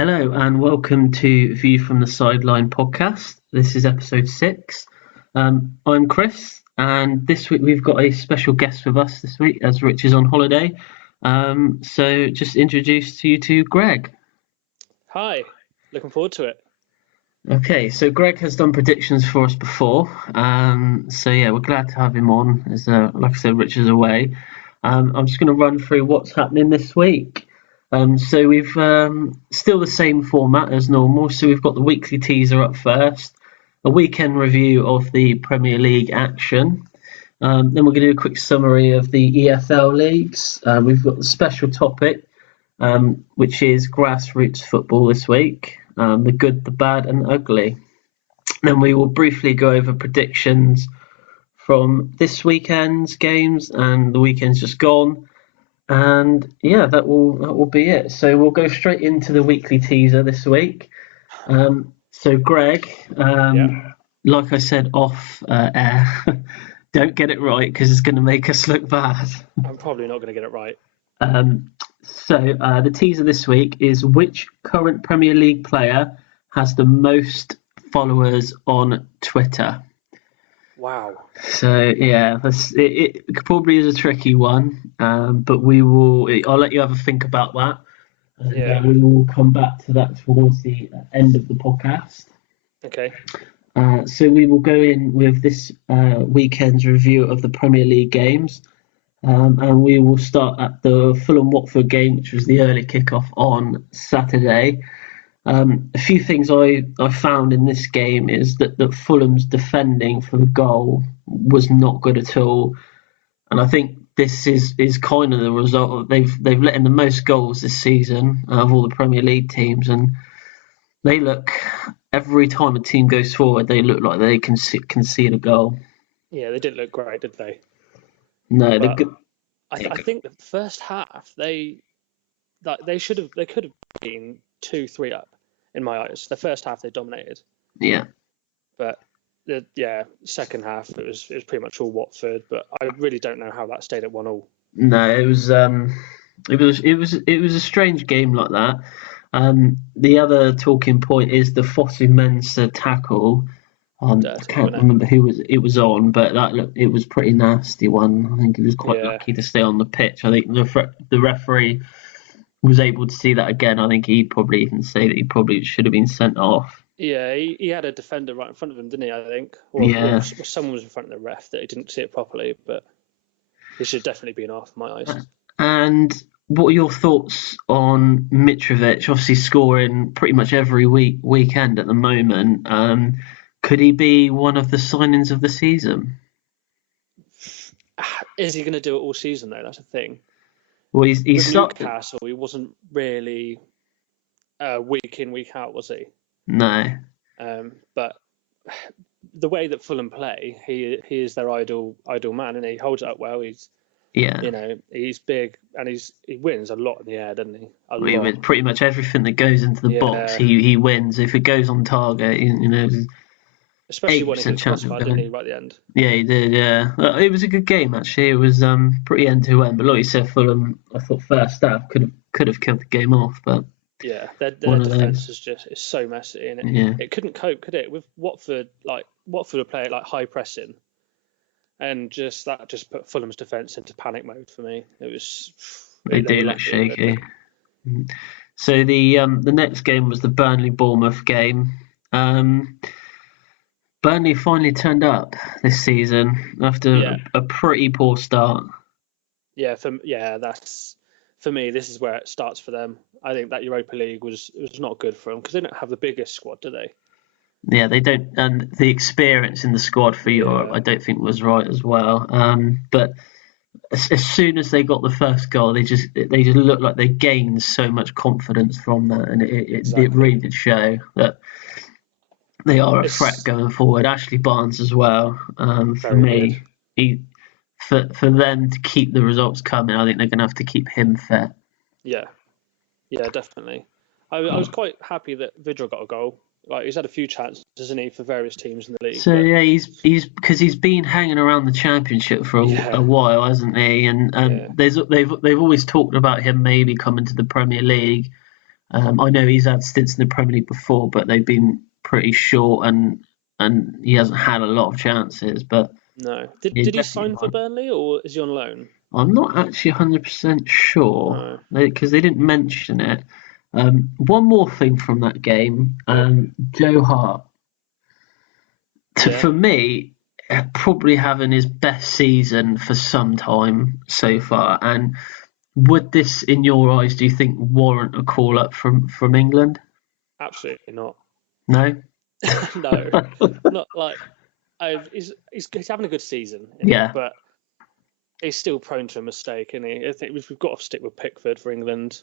Hello and welcome to View from the Sideline podcast. This is episode 6. I'm Chris, and this week we've got a special guest with us this week as Rich is on holiday. So just introduce you to Gregg. Hi, looking forward to it. Okay, so Gregg has done predictions for us before. We're glad to have him on. As like I said, Rich is away. I'm just going to run through what's happening this week. So we've still the same format as normal. So we've got the weekly teaser up first, a weekend review of the Premier League action. Then we're going to do a quick summary of the EFL leagues. We've got the special topic, which is grassroots football this week, the good, the bad and ugly. Then we will briefly go over predictions from this weekend's games and the weekend's just gone. And yeah, that will be it. So we'll go straight into the weekly teaser this week. So Gregg, like I said off air, don't get it right because it's going to make us look bad. I'm probably not going to get it right. So the teaser this week is which current Premier League player has the most followers on Twitter? Wow. So yeah, it probably is a tricky one, but I'll let you have a think about that, and we will come back to that towards the end of the podcast. Okay. So we will go in with this weekend's review of the Premier League games, and we will start at the Fulham-Watford game, which was the early kickoff on Saturday. A few things I found in this game is that Fulham's defending for the goal was not good at all, and I think this is kind of the result of they've let in the most goals this season of all the Premier League teams, and they look every time a team goes forward they look like they can concede a goal. Yeah, they didn't look great, did they? No, I think the first half they could have been 2-3 up in my eyes. The first half they dominated. Yeah. But second half it was pretty much all Watford. But I really don't know how that stayed at 1-1. No, it was a strange game like that. The other talking point is the Fosu Mensah tackle. I can't remember who it was on, but it was pretty nasty one. I think he was quite lucky to stay on the pitch. I think the referee was able to see that again. I think he'd probably even say that he probably should have been sent off. Yeah, he had a defender right in front of him, didn't he, I think? Or someone was in front of the ref that he didn't see it properly, but he should definitely been off, in my eyes. And what are your thoughts on Mitrovic, obviously scoring pretty much every weekend at the moment? Could he be one of the signings of the season? Is he going to do it all season, though? That's the thing. Well, he's Newcastle, he wasn't really week in, week out, was he? No. But the way that Fulham play, he is their idol man, and he holds it up well. He's big and he wins a lot in the air, doesn't he? He wins pretty much everything that goes into the box. He wins if it goes on target. Especially when he hit the crossbar, didn't he, right at the end? Yeah, he did, yeah. It was a good game, actually. It was pretty end-to-end. But like you said, Fulham, I thought first half could have killed the game off. But yeah, their defence is so messy. And it couldn't cope, could it? With Watford would play it like high pressing. And that just put Fulham's defence into panic mode for me. It was... They do look shaky. So the next game was the Burnley-Bournemouth game. Burnley finally turned up this season after a pretty poor start. Yeah, for me. This is where it starts for them. I think that Europa League was not good for them because they don't have the biggest squad, do they? Yeah, they don't, and the experience in the squad for Europe, I don't think was right as well. But as soon as they got the first goal, they just looked like they gained so much confidence from that, and it really did show that. They are a threat going forward. Ashley Barnes as well. For me, for them to keep the results coming, I think they're going to have to keep him fit. Yeah, definitely. I was quite happy that Vidra got a goal. Like he's had a few chances, hasn't he, for various teams in the league. So he's because he's been hanging around the Championship for a while, hasn't he? And they've always talked about him maybe coming to the Premier League. I know he's had stints in the Premier League before, but they've been pretty short, and he hasn't had a lot of chances. But no, did he sign for Burnley or is he on loan? I'm not actually 100% sure because they didn't mention it. One more thing from that game, Joe Hart. For me, probably having his best season for some time so far. And would this, in your eyes, do you think warrant a call up from England? Absolutely not. No. No, not like he's having a good season. Yeah, but he's still prone to a mistake, and I think we've got to stick with Pickford for England.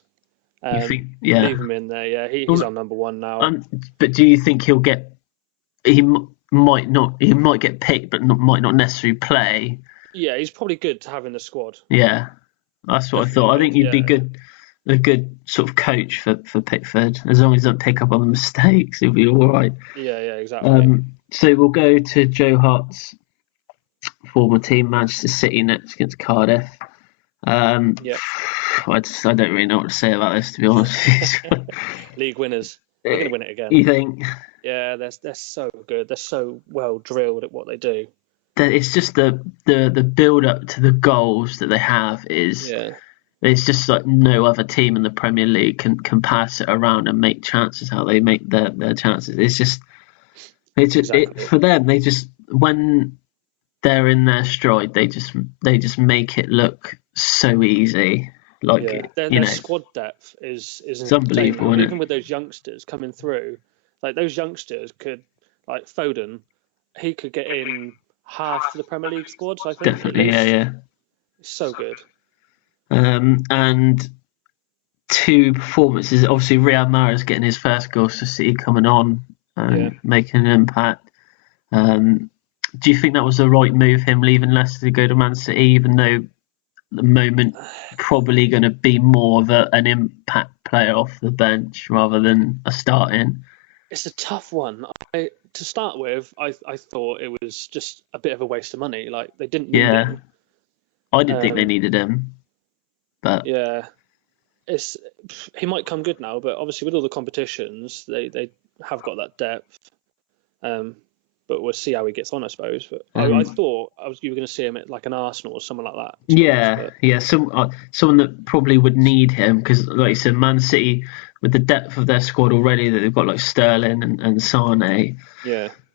you think? Yeah, leave him in there. Yeah, he's our number one now. But do you think he'll get? He might not. He might get picked, but might not necessarily play. Yeah, he's probably good to have in the squad. Yeah, that's what I thought. I think he'd be good. A good sort of coach for Pickford. As long as he doesn't pick up on the mistakes, he'll be all right. Yeah, exactly. So we'll go to Joe Hart's former team, Manchester City, next against Cardiff. I don't really know what to say about this, to be honest. League winners. They're going to win it again. You think? Yeah, they're so good. They're so well drilled at what they do. It's just the build up to the goals that they have is. Yeah. It's just like no other team in the Premier League can pass it around and make chances how they make their chances. It's just for them. They just when they're in their stride, they just make it look so easy. Like their squad depth is unbelievable. Isn't it? Even with those youngsters coming through, like those youngsters could, like Foden, he could get in half the Premier League squads. I think definitely, yeah. It's so good. And two performances. Obviously, Riyad Mahrez getting his first goal for City, coming on, making an impact. Do you think that was the right move, him leaving Leicester to go to Man City, even though at the moment probably going to be more of an impact player off the bench rather than a starting? It's a tough one. To start with, I thought it was just a bit of a waste of money. Like they didn't need him. I didn't think they needed him. But he might come good now, but obviously with all the competitions, they have got that depth. But we'll see how he gets on, I suppose. But I thought you were going to see him at like an Arsenal or someone like that. Yeah. Someone that probably would need him because, like you said, Man City with the depth of their squad already, that they've got like Sterling and Sane,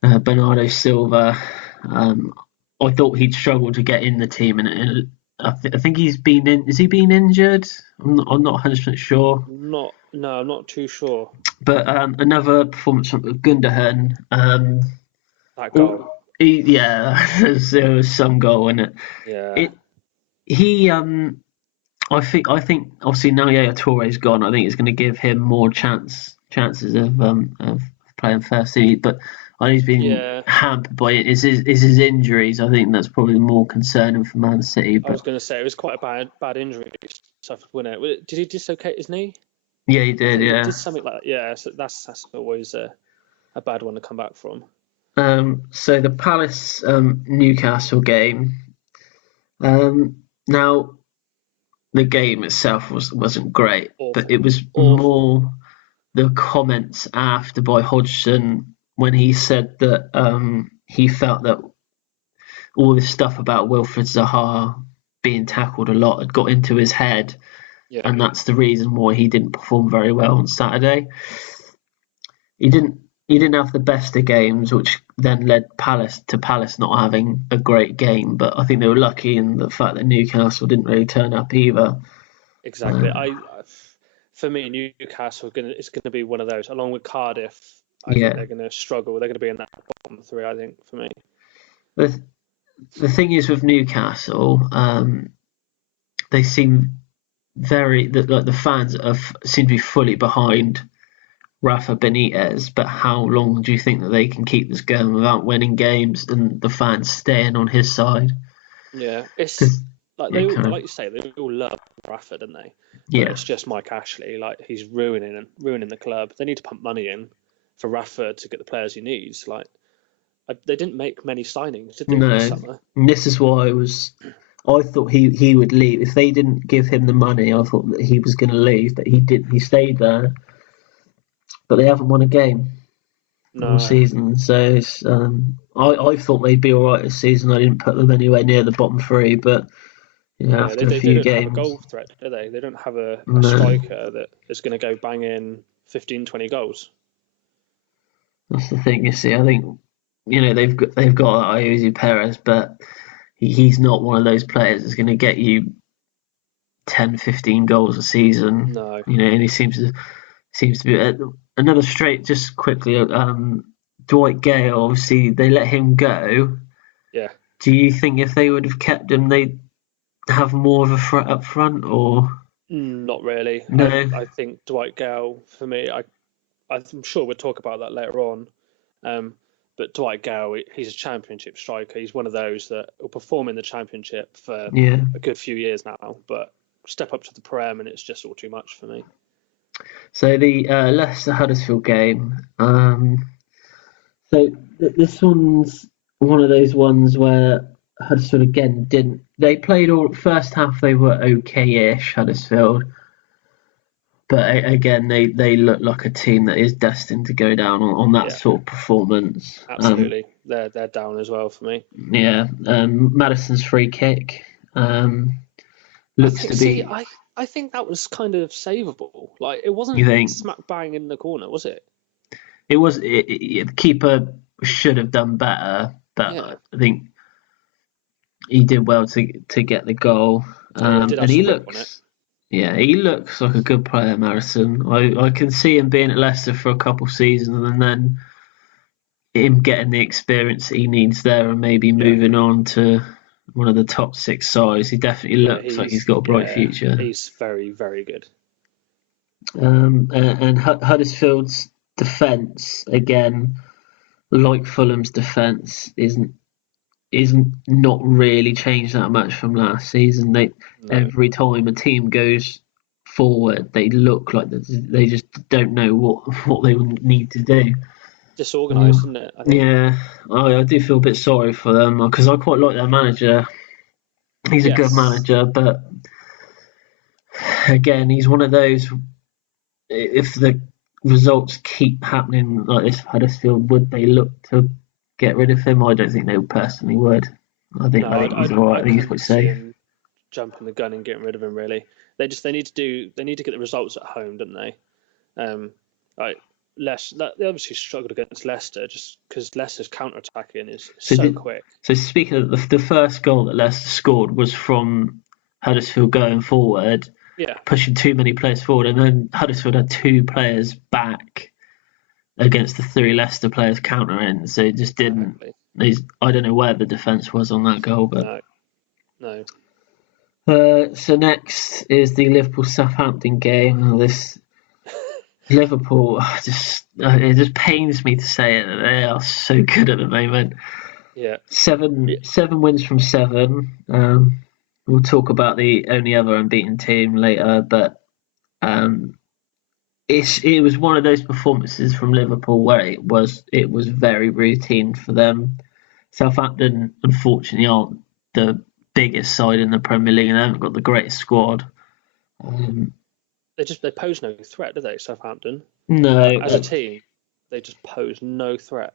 Bernardo Silva. I thought he'd struggle to get in the team, and I think he's been in. Is he been injured? I'm not 100% sure. No, I'm not too sure. But another performance from Gundogan. That goal. There was some goal in it. Yeah. I think obviously now Yaya Touré's gone. I think it's going to give him more chances of playing first team. But he's been hampered by it. Is his injuries? I think that's probably more concerning for Man City. But I was going to say it was quite a bad injury. Suffered, wasn't it? Did he dislocate his knee? Yeah, he did. He did something like that. Yeah, so that's always a bad one to come back from. So the Palace Newcastle game. Now the game itself wasn't great, but it was more the comments after by Hodgson when he said that he felt that all this stuff about Wilfried Zaha being tackled a lot had got into his head, and that's the reason why he didn't perform very well on Saturday. He didn't have the best of games, which then led Palace not having a great game. But I think they were lucky in the fact that Newcastle didn't really turn up either. Exactly. For me, Newcastle is going to be one of those, along with Cardiff. I think they're going to struggle. They're going to be in that bottom three, I think, for me. The thing is with Newcastle, they seem the fans seem to be fully behind Rafa Benitez, but how long do you think that they can keep this going without winning games and the fans staying on his side? Yeah, it's like like you say, they all love Rafa, don't they? But it's just Mike Ashley. Like he's ruining the club. They need to pump money in for Rafa to get the players he needs. Like they didn't make many signings, did they? This summer? And this is why I thought he would leave if they didn't give him the money. I thought that he was going to leave, but he didn't. He stayed there. but they haven't won a game all No. season. So I thought they'd be all right this season. I didn't put them anywhere near the bottom three, but after a they few don't have a games, goal threat, do they? They don't have a no, striker that is going to go bang in 15, 20 goals. that's the thing. You see, I think they've got Ayoze Perez, but he's not one of those players that's going to get you 10, 15 goals a season. No. And he seems to be another straight. Just quickly, Dwight Gale. Obviously, they let him go. Yeah. Do you think if they would have kept him, they'd have more of a threat up front, or not really? no? I think Dwight Gale, for me, I'm sure we'll talk about that later on. But Dwight Gale, he's a championship striker. He's one of those that will perform in the championship for a good few years now, but step up to the Prem and it's just all too much for me. So the Leicester Huddersfield game. So this one's one of those ones where Huddersfield again didn't. They played all first half. They were okay-ish, Huddersfield, but again they look like a team that is destined to go down on that sort of performance. Absolutely, they're down as well for me. Yeah, Maddison's free kick looks to be. I think that was kind of savable. Like, it wasn't smack bang in the corner, was it? It was. The keeper should have done better, but I think he did well to get the goal. And he looks. Yeah, he looks like a good player, Maddison. I can see him being at Leicester for a couple of seasons and then him getting the experience that he needs there and maybe moving on to one of the top 6 sides. He definitely looks like he's got a bright future. He's very, very good. And Huddersfield's defence, again, like Fulham's defence, isn't not really changed that much from last season. Every time a team goes forward, they look like they just don't know what they need to do. Disorganised, isn't it? I think. Yeah, I do feel a bit sorry for them because I quite like their manager. He's a good manager, but again, he's one of those. If the results keep happening like this for Huddersfield, would they look to get rid of him? I don't think they personally would. I think he's alright. I think he's quite safe. Jumping the gun and getting rid of him, really. They need to get the results at home, don't they? They obviously struggled against Leicester just because Leicester's counter-attacking is so quick. So speaking of the first goal that Leicester scored was from Huddersfield going forward, pushing too many players forward, and then Huddersfield had 2 players back against the 3 Leicester players countering. So it just didn't. I don't know where the defence was on that goal, but no. So next is the Liverpool-Southampton game. This Liverpool, it just pains me to say it that they are so good at the moment. Yeah. 7 wins from 7. We'll talk about the only other unbeaten team later, but it was one of those performances from Liverpool where it was very routine for them. Southampton, unfortunately, aren't the biggest side in the Premier League and they haven't got the greatest squad. They pose no threat, do they, Southampton? No. As a team, they just pose no threat.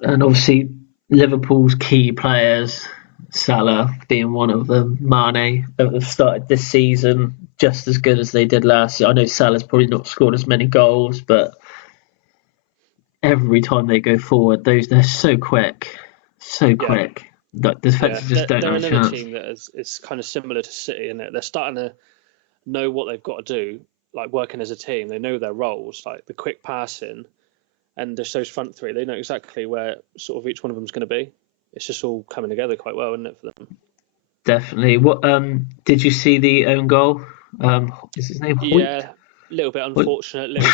And obviously, Liverpool's key players, Salah being one of them, Mane, have started this season just as good as they did last year. I know Salah's probably not scored as many goals, but every time they go forward, they're so quick. The defenses just don't have a chance. They're another team that is kind of similar to City, isn't it? They're starting to know what they've got to do, like working as a team. They know their roles, like the quick passing, and just those front 3. They know exactly where sort of each one of them is going to be. It's just all coming together quite well, isn't it, for them? Definitely. What did you see the own goal? Is his name Hoyt? Yeah, a little bit unfortunate, a little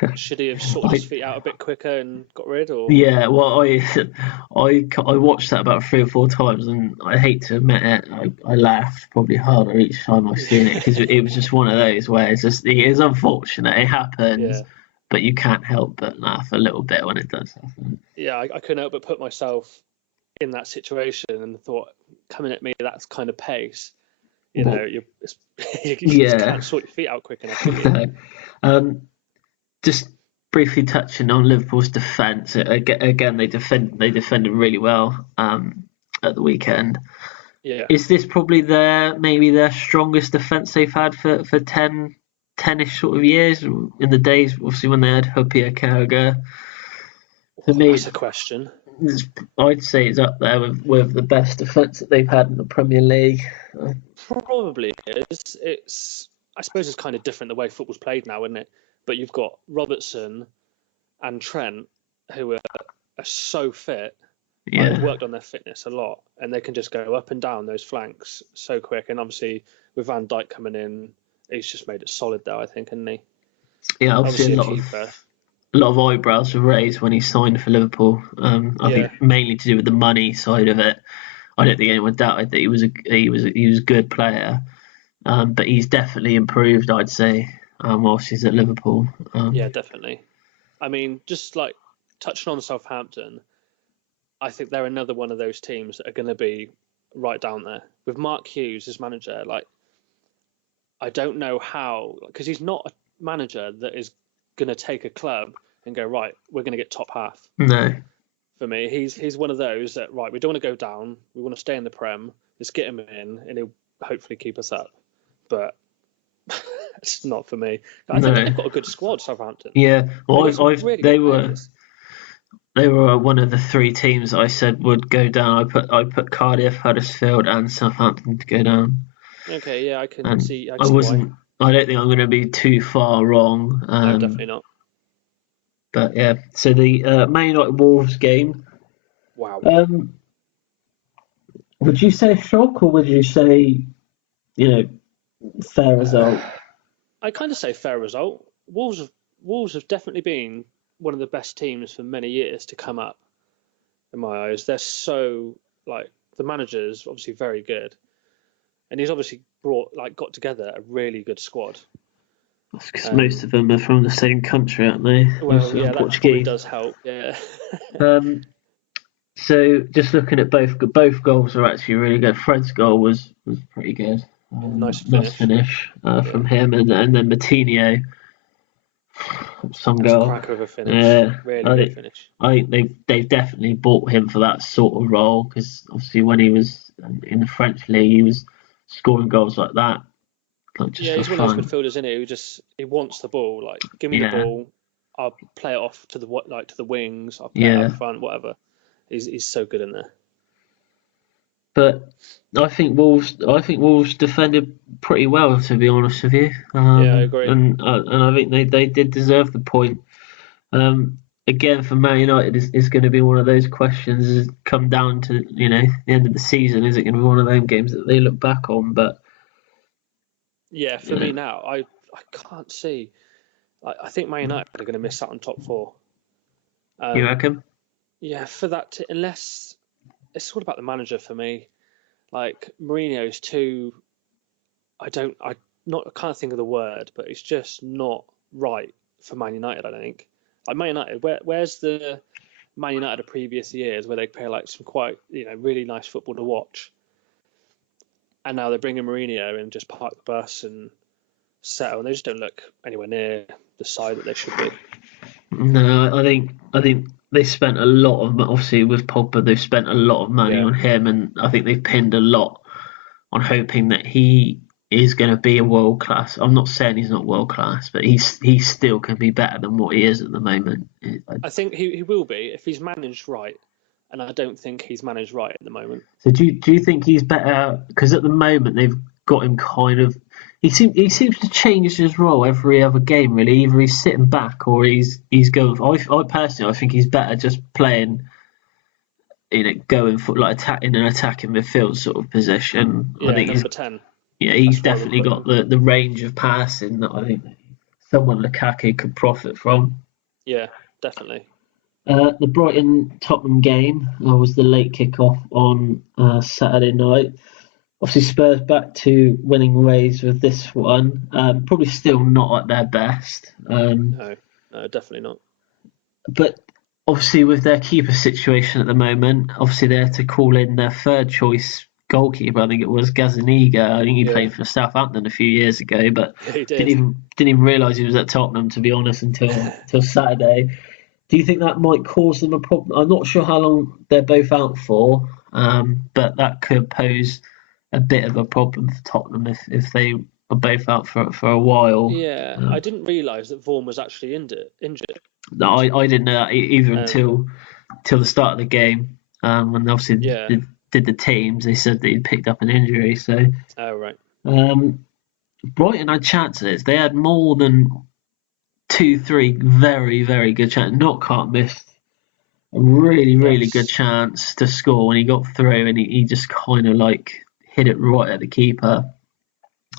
bit. Should he have sorted his feet out a bit quicker and got rid? Or yeah, well, I watched that about 3 or 4 times, and I hate to admit it, I laughed probably harder each time I've seen it because it was just one of those where it is unfortunate, it happens, but you can't help but laugh a little bit when it does happen. Yeah, I couldn't help but put myself in that situation and thought, coming at me at that kind of pace, you just can't sort your feet out quick enough. Just briefly touching on Liverpool's defence, again they defended really well at the weekend. Yeah. Is this probably their strongest defence they've had for 10-ish sort of years in the days obviously when they had Hupia Carragher? For me, that's a question. I'd say it's up there with the best defence that they've had in the Premier League. Probably is. I suppose it's kind of different the way football's played now, isn't it? But you've got Robertson and Trent who are so fit. Yeah. They've worked on their fitness a lot, and they can just go up and down those flanks so quick. And obviously, with Van Dijk coming in, he's just made it solid there, I think, hasn't he? Yeah, obviously a lot of eyebrows were raised when he signed for Liverpool. I think mainly to do with the money side of it. I don't think anyone doubted that he was a good player, but he's definitely improved. I'd say whilst he's at Liverpool. Yeah, definitely. I mean, just like touching on Southampton, I think they're another one of those teams that are going to be right down there with Mark Hughes as manager. Like, I don't know how, because he's not a manager that is going to take a club and go, right, we're going to get top half. No. For me, he's one of those that, right, we don't want to go down. We want to stay in the Prem. Let's get him in, and he'll hopefully keep us up. But it's not for me. I think they've got a good squad, Southampton. Yeah, well, they were one of the three teams I said would go down. I put Cardiff, Huddersfield, and Southampton to go down. Okay, yeah, I can see. I don't think I'm going to be too far wrong. No, definitely not. But yeah, so the Man United Wolves game. Wow. Would you say shock, or would you say, fair result? I kind of say fair result. Wolves have definitely been one of the best teams for many years to come up. In my eyes, they're so the manager's obviously very good, and he's obviously got together a really good squad. Because most of them are from the same country, aren't they? Well, yeah, that probably does help. Yeah. So just looking at both goals are actually really good. Fred's goal was pretty good. Nice finish from him, and then Matinho. That's a cracker of a finish. Really good finish. I think they've definitely bought him for that sort of role, because obviously when he was in the French league, he was scoring goals like that. He's one of those midfielders, isn't he? He wants the ball. Give me the ball. I'll play it off to the wings. I'll play it up front, whatever. He's so good in there. But I think Wolves defended pretty well, to be honest with you. I agree. And I think they did deserve the point. Again, for Man United, is going to be one of those questions. Is come down to the end of the season. Is it going to be one of those games that they look back on? But yeah, for me now, I can't see. I think Man United are going to miss out on top four. You reckon? Yeah, for that, unless it's all about the manager for me. Mourinho's too. I can't think of the word, but it's just not right for Man United. I don't think. Man United, where's the Man United of previous years where they play some quite really nice football to watch? And now they're bringing Mourinho and just park the bus and settle, and they just don't look anywhere near the side that they should be. No, I think they spent a lot of, obviously with Pogba, they've spent a lot of money on him, and I think they've pinned a lot on hoping that he is going to be a world class. I'm not saying he's not world class, but he still can be better than what he is at the moment. I think he will be if he's managed right. And I don't think he's managed right at the moment. So do you think he's better? Because at the moment they've got him kind of. He seems to change his role every other game. Really, either he's sitting back or he's going. I personally think he's better just playing. Going for in an attacking midfield sort of position. Yeah, I think number 10. Yeah, he's definitely got the range of passing that I think someone Lukaku could profit from. Yeah, definitely. The Brighton-Tottenham game was the late kick-off on Saturday night. Obviously, Spurs back to winning ways with this one. Probably still not at their best. No, definitely not. But obviously, with their keeper situation at the moment, obviously they had to call in their third choice goalkeeper. I think it was Gazaniga. I think he played for Southampton a few years ago, but didn't even realise he was at Tottenham, to be honest, until Saturday. Do you think that might cause them a problem? I'm not sure how long they're both out for, but that could pose a bit of a problem for Tottenham if they are both out for a while. Yeah, I didn't realise that Vaughan was actually injured. No, I didn't know that either until the start of the game. When obviously did the teams, they said that he'd picked up an injury. So, right. Brighton had chances. They had more than 2-3 very, very good chances. Knockhart missed a really good chance to score when he got through, and he just kind of like hit it right at the keeper.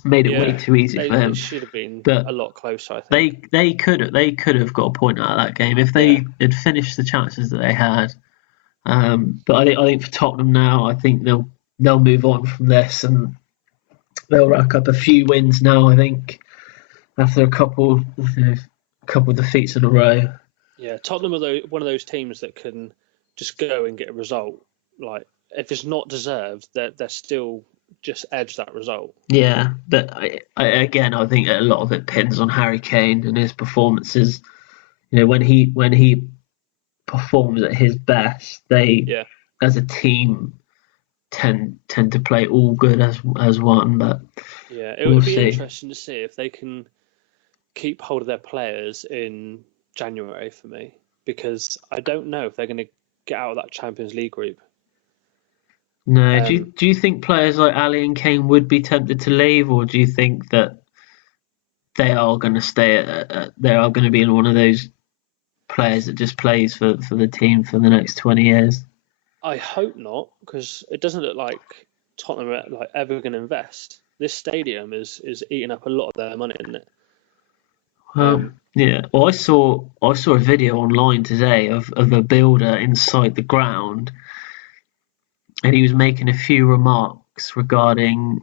Made it way too easy for him. It should have been a lot closer, I think. They could have got a point out of that game if they had finished the chances that they had. But I think for Tottenham now, I think they'll move on from this and they'll rack up a few wins now. I think after a couple defeats in a row. Yeah, Tottenham are one of those teams that can just go and get a result. Like if it's not deserved, they're still just edge that result. Yeah, but I think a lot of it pins on Harry Kane and his performances. You know, when he performs at his best, they as a team tend to play all good as one. But it would be interesting to see if they can keep hold of their players in January for me, because I don't know if they're going to get out of that Champions League group. No, do you think players like Ali and Kane would be tempted to leave, or do you think that they are going to stay? They are going to be in one of those players that just plays for the team for the next 20 years? I hope not, because it doesn't look like Tottenham are like ever going to invest. This stadium is eating up a lot of their money, isn't it? Yeah. Well, I saw a video online today of a builder inside the ground, and he was making a few remarks regarding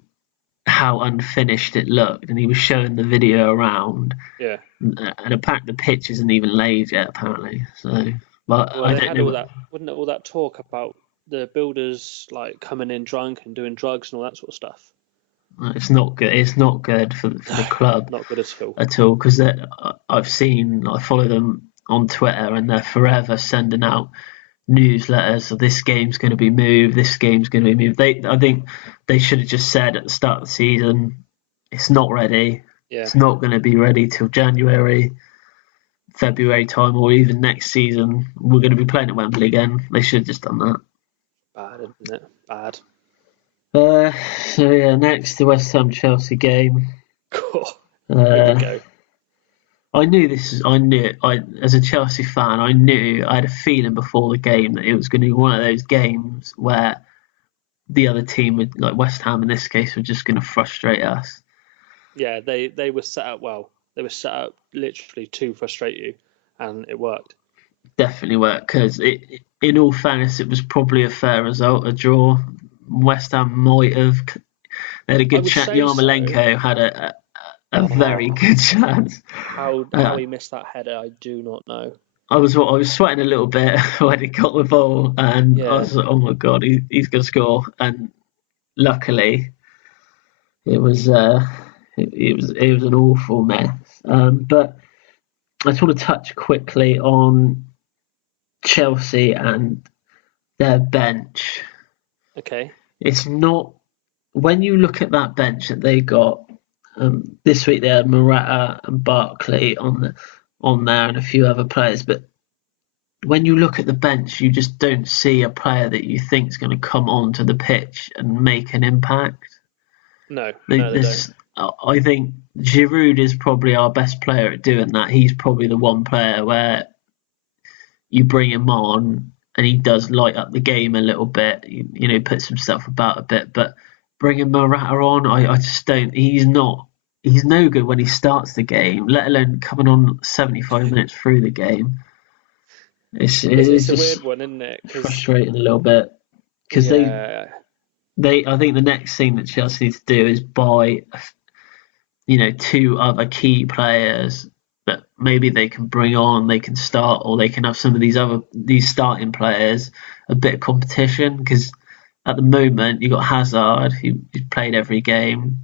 how unfinished it looked, and he was showing the video around. Yeah. And apparently the pitch isn't even laid yet, apparently. So, but I don't know. Wasn't it all that talk about the builders like coming in drunk and doing drugs and all that sort of stuff? It's not good. It's not good for the club. Not good at all. At all, because I follow them on Twitter, and they're forever sending out newsletters. So this game's going to be moved. This game's going to be moved. I think they should have just said at the start of the season, it's not ready. Yeah. It's not going to be ready till January, February time, or even next season. We're going to be playing at Wembley again. They should have just done that. Bad, isn't it? Bad. So yeah, next the West Ham Chelsea game. Cool. Here we go. I knew as a Chelsea fan, I had a feeling before the game that it was going to be one of those games where the other team, would, like West Ham in this case, were just going to frustrate us. Yeah, they were set up well. They were set up literally to frustrate you, and it worked. Definitely worked, because in all fairness, it was probably a fair result, a draw. West Ham might have. They had a good chance. Yarmolenko had a very good chance. How he missed that header, I do not know. I was sweating a little bit when he got the ball, and I was like, oh my god, he's going to score. And luckily, it was an awful mess. But I just want to touch quickly on Chelsea and their bench. Okay. It's not, when you look at that bench that they got this week, they had Morata and Barkley on there and a few other players, but when you look at the bench, you just don't see a player that you think is going to come onto the pitch and make an impact. No, they don't. I think Giroud is probably our best player at doing that. He's probably the one player where you bring him on and he does light up the game a little bit, you know, puts himself about a bit. But bringing Morata on, I just don't. He's no good when he starts the game, let alone coming on 75 minutes through the game. It's a weird one, isn't it? Frustrating a little bit, because I think the next thing that Chelsea need to do is buy, you know, two other key players that maybe they can bring on, they can start, or they can have some of these starting players a bit of competition, because at the moment, you've got Hazard, who's played every game,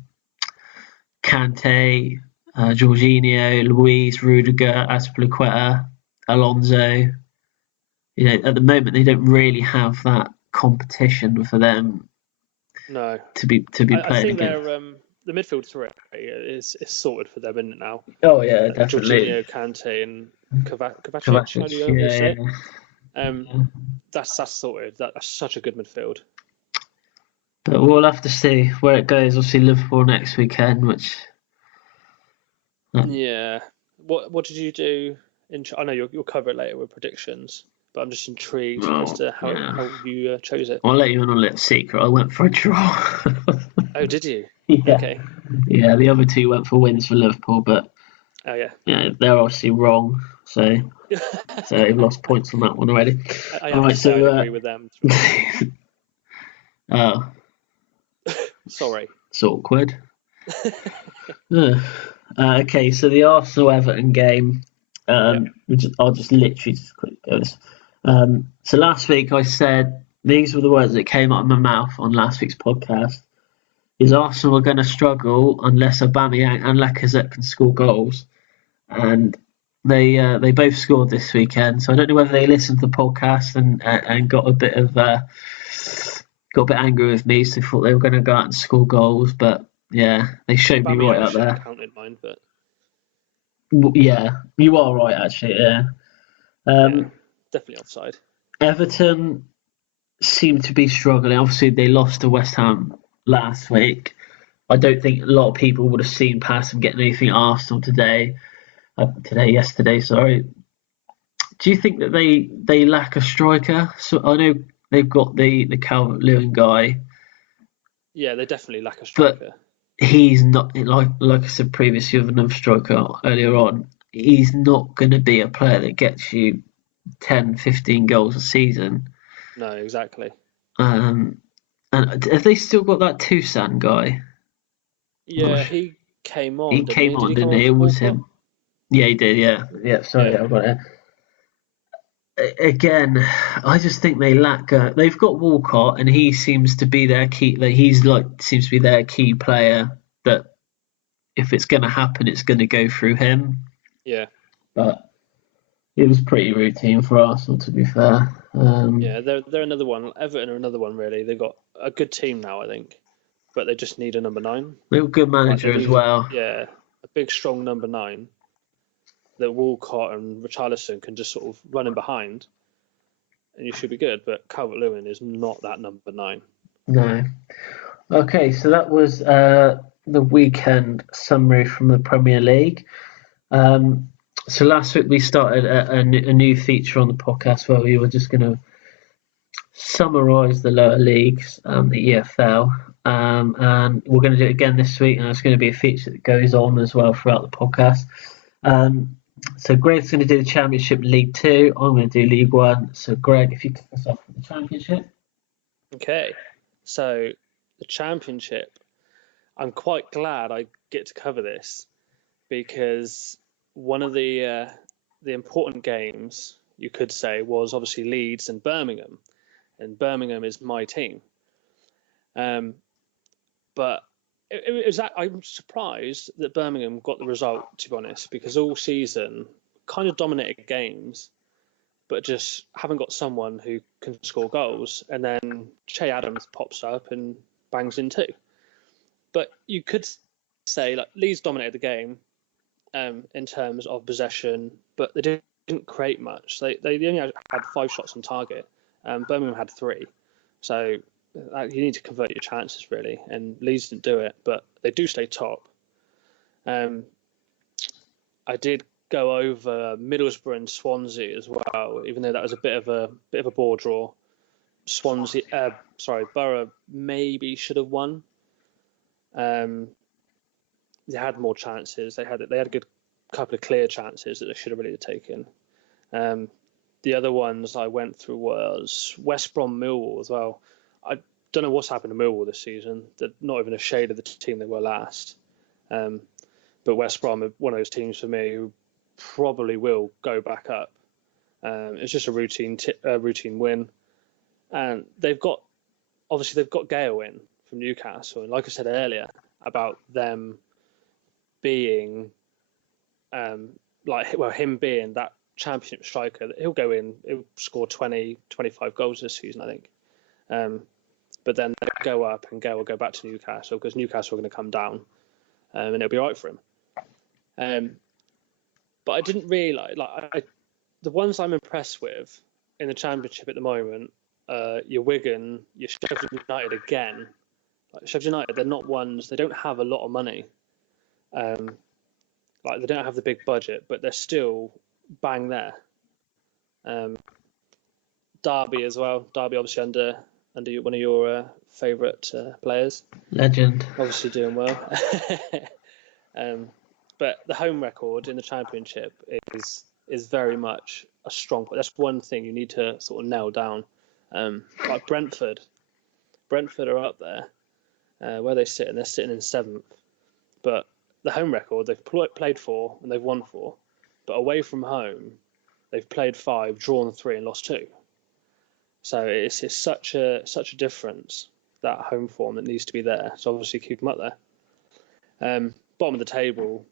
Kante, Jorginho, Luis, Rudiger, Azpilicueta, Alonso. At the moment, they don't really have that competition for them. No. To be playing I think against. The midfield three is sorted for them, isn't it now? Oh yeah, definitely. Jorginho, Kante, and Kovacic. How do you say it? That's sorted. That's such a good midfield. But we'll have to see where it goes. Obviously, Liverpool next weekend, which. Yeah. What did you do? I know you'll cover it later with predictions, but I'm just intrigued as to how you chose it. I'll let you in on a little secret. I went for a draw. Oh, did you? Yeah. Okay. Yeah, the other two went for wins for Liverpool, but oh yeah, they're obviously wrong. So they've lost points on that one already. I have to say I agree with them. Oh. Sorry. It's awkward. Okay, so the Arsenal-Everton game. I'll just literally quickly go this. So last week I said these were the words that came out of my mouth on last week's podcast. Is Arsenal are going to struggle unless Aubameyang and Lacazette can score goals, and they both scored this weekend. So I don't know whether they listened to the podcast and got a bit angry with me, so thought they were going to go out and score goals, but yeah, they showed me right out there. Counted mine, but yeah, you are right actually. Yeah, definitely offside. Everton seem to be struggling. Obviously, they lost to West Ham last week. I don't think a lot of people would have seen past them getting anything at Arsenal yesterday. Sorry. Do you think that they lack a striker? So I know they've got the Calvert-Lewin guy. Yeah, they definitely lack a striker. But he's not, like I said previously with another striker earlier on, he's not going to be a player that gets you 10, 15 goals a season. No, exactly. And have they still got that Toussaint guy? Yeah, he came on. He came on, didn't he? It was him. Yeah, he did. Yeah. Sorry, I got it. Again, I just think they lack. They've got Walcott, and he seems to be their key. Seems to be their key player. That if it's going to happen, it's going to go through him. Yeah. But it was pretty routine for Arsenal, to be fair. Yeah, they're another one. Everton are another one, really. They've got a good team now, I think, but they just need a number 9. They've got a good manager as well. Yeah, a big, strong number 9 that Walcott and Richarlison can just sort of run in behind, and you should be good. But Calvert-Lewin is not that number 9. No. Okay, so that was the weekend summary from the Premier League. So last week we started a new feature on the podcast where we were just going to summarise the lower leagues, the EFL, and we're going to do it again this week, and it's going to be a feature that goes on as well throughout the podcast. So Gregg's going to do the Championship League 2. I'm going to do League 1. So Gregg, if you kick us off with the Championship. Okay, so the Championship, I'm quite glad I get to cover this because one of the important games, you could say, was obviously Leeds and Birmingham, and Birmingham is my team. But I'm surprised that Birmingham got the result, to be honest, because all season kind of dominated games, but just haven't got someone who can score goals. And then Che Adams pops up and bangs in 2. But you could say like Leeds dominated the game in terms of possession, but they didn't create much. They only had 5 shots on target. Birmingham had 3. So you need to convert your chances, really. And Leeds didn't do it, but they do stay top. I did go over Middlesbrough and Swansea as well, even though that was a bit of a bore draw. Borough maybe should have won. They had more chances. They had a good couple of clear chances that they should have really taken. The other ones I went through was West Brom Millwall as well. I don't know what's happened to Millwall this season. They're not even a shade of the team they were last. But West Brom are one of those teams for me who probably will go back up. It's just a routine win, and they've got obviously they've got Gale in from Newcastle, and like I said earlier about them being him being that championship striker, he'll go in, he'll score 20, 25 goals this season, I think. But then they'll go up and Gale will go back to Newcastle because Newcastle are going to come down, and it'll be right for him. But I didn't really the ones I'm impressed with in the championship at the moment, your Wigan, your Sheffield United again. Like Sheffield United, they're not ones, they don't have a lot of money. They don't have the big budget, but they're still bang there. Derby as well. Derby obviously under one of your favourite players. Legend. Obviously doing well. But the home record in the championship is very much a strong point. That's one thing you need to sort of nail down. Like Brentford are up there. Where they sit, and they're sitting in 7th. But the home record, they've played 4 and they've won 4. But away from home, they've played 5, drawn 3 and lost 2. So it's such a difference, that home form that needs to be there. So obviously keep them up there. Bottom of the table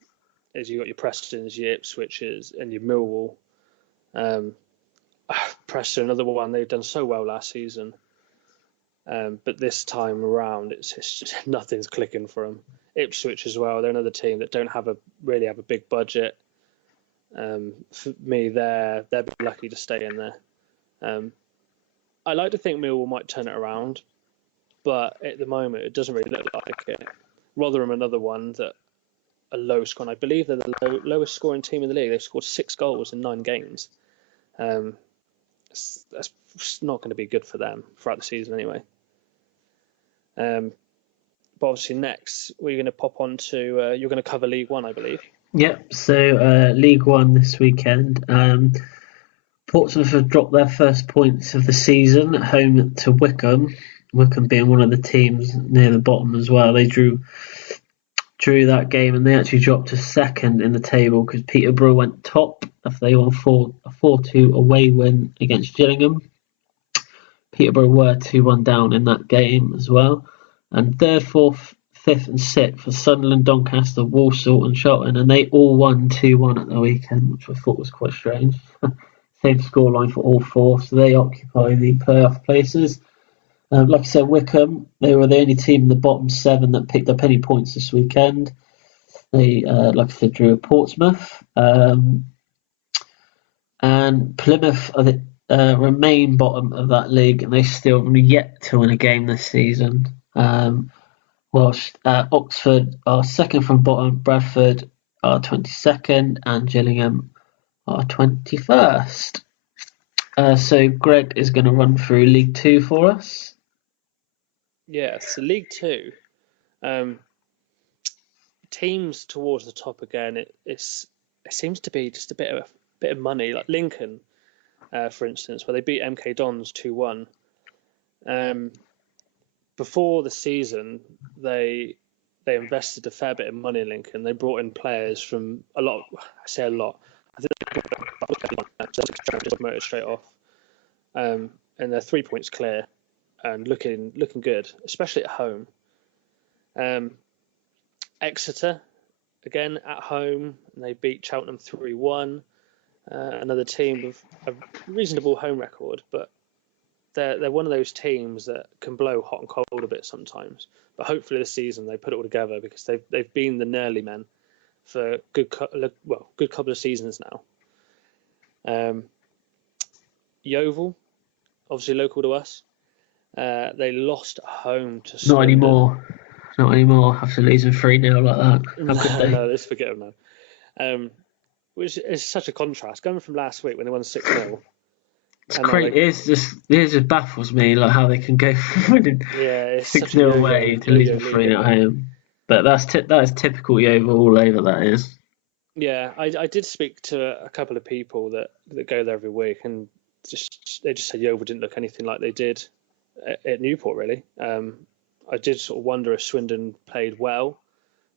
is you got your Prestons, your Ipswiches, and your Millwall. Preston, another one, they've done so well last season. But this time around, it's just nothing's clicking for them. Ipswich as well, they're another team that don't really have a big budget. For me, they're lucky to stay in there. I like to think Millwall might turn it around, but at the moment, it doesn't really look like it. Rotherham, another one that a low score. I believe they're the lowest scoring team in the league. They've scored 6 goals in 9 games. That's not going to be good for them throughout the season anyway. But obviously next we're going to pop on to you're going to cover League One, I believe. Yep. So League One this weekend. Portsmouth have dropped their first points of the season at home to Wycombe. Wycombe being one of the teams near the bottom as well. They drew that game and they actually dropped to 2nd in the table because Peterborough went top after they won a 4-2 away win against Gillingham. Peterborough were 2-1 down in that game as well. And 3rd, 4th, 5th and 6th for Sunderland, Doncaster, Walsall and Charlton, and they all won 2-1 at the weekend, which I thought was quite strange. Same scoreline for all 4, so they occupy the playoff places. Like I said, Wycombe, they were the only team in the bottom 7 that picked up any points this weekend. They, like I said, drew at Portsmouth. And Plymouth remain bottom of that league, and they still have yet to win a game this season. Whilst Oxford are 2nd from bottom, Bradford are 22nd, and Gillingham are 21st. So Gregg is going to run through League 2 for us. Yeah, so League 2, teams towards the top again. It seems to be just a bit of money, like Lincoln, for instance, where they beat MK Dons 2-1. Before the season, they invested a fair bit of money in Lincoln. They brought in players from a lot. I say a lot. I think they promoted straight off, and they're 3 points clear and looking good, especially at home. Exeter, again at home, and they beat Cheltenham 3-1. Another team with a reasonable home record, but they're one of those teams that can blow hot and cold a bit sometimes. But hopefully this season they put it all together because they've been the Nearly men for a good couple of seasons now. Yeovil, obviously local to us, they lost at home to Swindon. Not anymore. After losing 3-0 like that. How could they? No, let's forget them now. Which is such a contrast. Going from last week when they won 6-0. It's crazy. It just baffles me, like how they can go from winning 6-0 away to losing 3-0 at home. But that is typical Yeovil all over. That is. Yeah, I did speak to a couple of people that go there every week, and they just said Yeovil didn't look anything like they did at Newport. Really, I did sort of wonder if Swindon played well,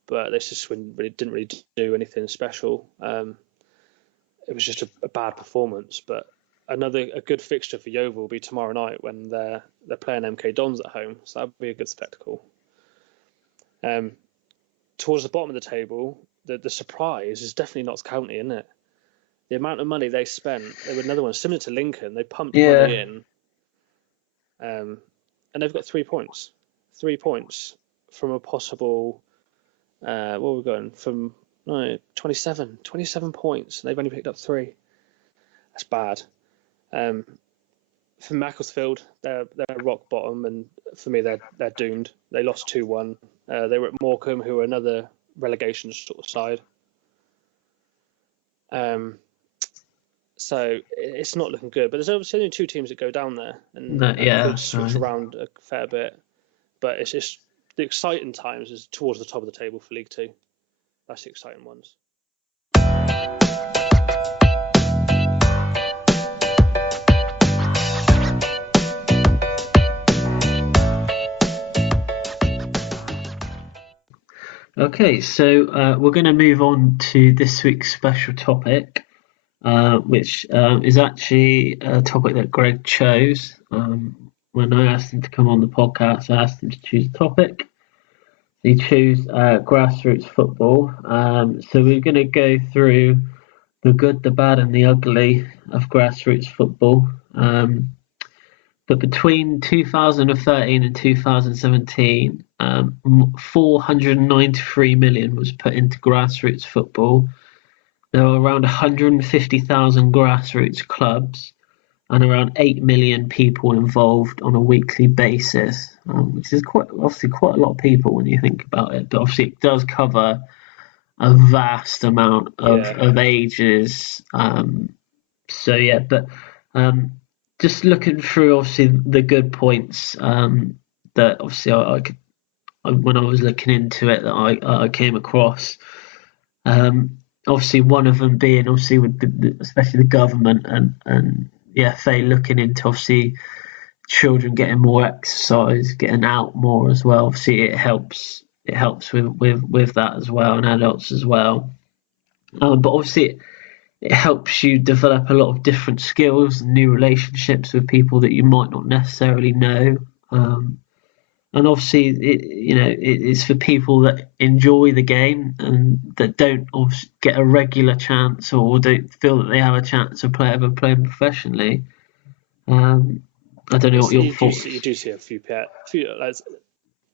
but this is Swindon didn't really do anything special. It was just a bad performance, but a good fixture for Yeovil will be tomorrow night when they're playing MK Dons at home. So that'll be a good spectacle. Towards the bottom of the table, the surprise is definitely Notts County, isn't it? The amount of money they spent. They were another one similar to Lincoln. They pumped money in, and they've got 3 points. 3 points from a possible. What were we going from? 27 points. And they've only picked up 3. That's bad. For Macclesfield, they're rock bottom, and for me, they're doomed. They lost 2-1. They were at Morecambe, who are another relegation sort of side. So it's not looking good. But there's obviously only 2 teams that go down there, and could switch around a fair bit. But it's just the exciting times is towards the top of the table for League Two. That's the exciting ones. Okay, so we're going to move on to this week's special topic, which is actually a topic that Gregg chose. When I asked him to come on the podcast, I asked him to choose a topic. He chose grassroots football. So we're going to go through the good, the bad, and the ugly of grassroots football. But between 2013 and 2017, 493 million was put into grassroots football. There are around 150,000 grassroots clubs and around 8 million people involved on a weekly basis, which is quite a lot of people when you think about it. But obviously, it does cover a vast amount of ages. Just looking through, obviously, the good points that obviously I could, when I was looking into it, that I came across. Obviously, one of them being obviously with especially the government and the FA looking into obviously children getting more exercise, getting out more as well. Obviously, it helps with that as well, and adults as well. But obviously, it helps you develop a lot of different skills and new relationships with people that you might not necessarily know. And obviously, it's for people that enjoy the game and that don't get a regular chance or don't feel that they have a chance of playing professionally. I don't know what your thoughts. You do see a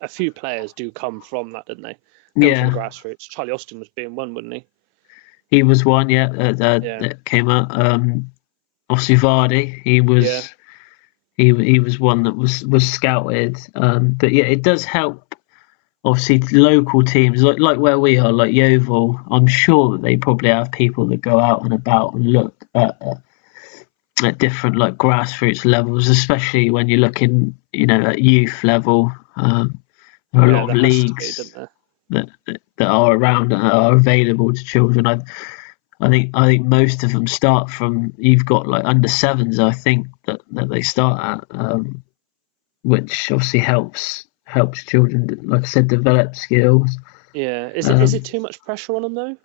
few players do come from that, didn't they? From the grassroots. Charlie Austin was being one, wouldn't he? He was one, that came out. Obviously, Vardy, he was one that was scouted. But yeah, it does help. Obviously, local teams like where we are, like Yeovil. I'm sure that they probably have people that go out and about and look at different like grassroots levels, especially when you're looking, at youth level. There are a lot of leagues that are around and are available to children. I think most of them start from, you've got like under sevens, I think that they start at, which obviously helps children, like I said, develop skills. Yeah, is it too much pressure on them though?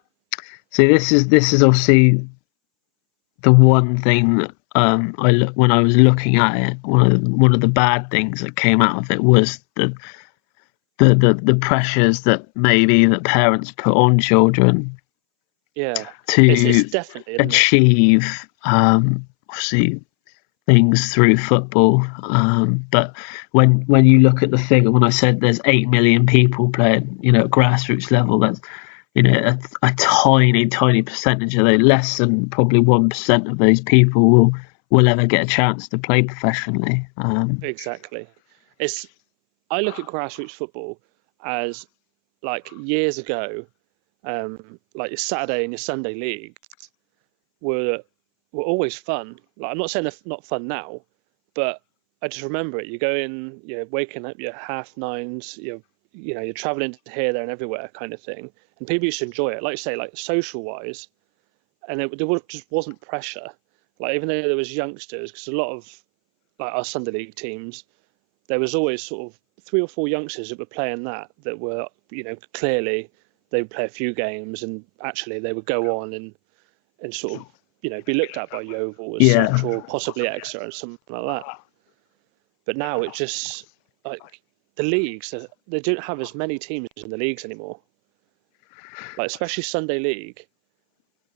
See, this is obviously the one thing that when I was looking at it, one of the bad things that came out of it was the pressures that maybe that parents put on children. Yeah, to it's definitely, achieve obviously things through football. But when you look at the figure, when I said there's 8 million people playing, at grassroots level, that's a tiny percentage of those, less than probably 1% of those people will ever get a chance to play professionally. Exactly. I look at grassroots football as like years ago, like your Saturday and your Sunday leagues were always fun. Like, I'm not saying they're not fun now, but I just remember it. You go in, you're waking up, you're 9:30, you're traveling here, there, and everywhere, kind of thing, and people used to enjoy it. Like you say, like social wise, and there just wasn't pressure. Like, even though there was youngsters, because a lot of like our Sunday league teams, there was always sort of 3 or 4 youngsters that were playing that were, clearly they would play a few games and actually they would go on and sort of be looked at by Yeovil as such, or possibly Exeter or something like that. But now it just like the leagues, they don't have as many teams in the leagues anymore. Like especially Sunday League,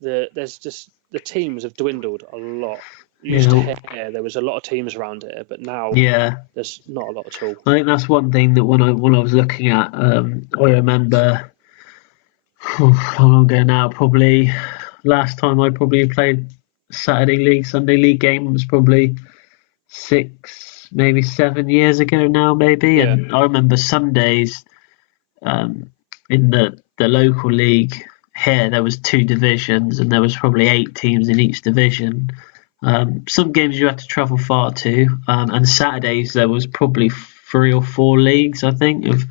there's just the teams have dwindled a lot. You used to hear there was a lot of teams around here, but now there's not a lot at all. I think that's one thing that when I was looking at, I remember how long ago now? Probably last time I probably played Saturday League, Sunday League game was probably 6, maybe 7 years ago now, maybe. Yeah. And I remember Sundays in the local league here, there was 2 divisions and there was probably 8 teams in each division. Some games you had to travel far to, and Saturdays there was probably 3 or 4 leagues, I think, of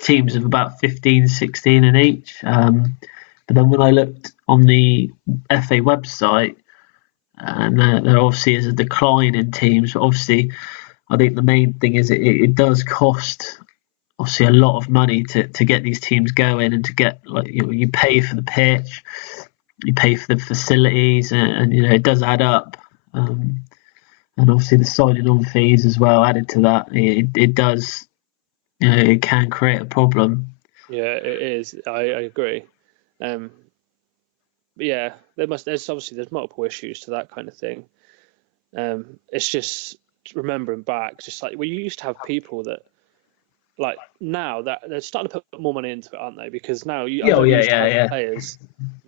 teams of about 15, 16 in each. But then when I looked on the FA website, and there obviously is a decline in teams, but obviously I think the main thing is it does cost obviously a lot of money to get these teams going, and to get, like, you pay for the pitch, you pay for the facilities, and it does add up. And obviously the signing on fees as well added to that. It does, it can create a problem. Yeah, it is. I agree. But yeah, there's multiple issues to that kind of thing. It's just remembering back, just like we used to have people that, like, now that they're starting to put more money into it, aren't they? Because now you used to have players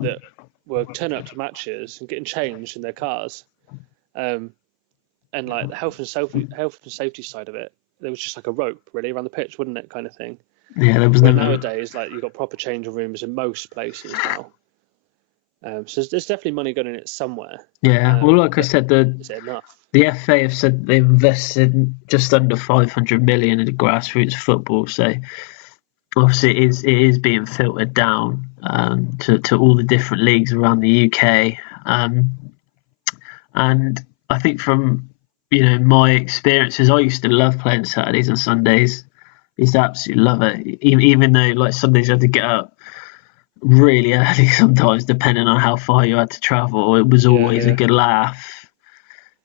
that were turning up to matches and getting changed in their cars. And like the health and safety side of it, there was just like a rope really around the pitch, wouldn't it, kind of thing? Yeah, there was nowadays, like, you've got proper changing rooms in most places now. So there's definitely money going in it somewhere. Yeah, well, like I said, is it enough? The FA have said they've invested just under 500 million in grassroots football. So obviously it is being filtered down to all the different leagues around the UK. And I think from my experiences, I used to love playing Saturdays and Sundays. I used to absolutely love it, even though like Sundays you had to get up really early sometimes, depending on how far you had to travel. It was always a good laugh.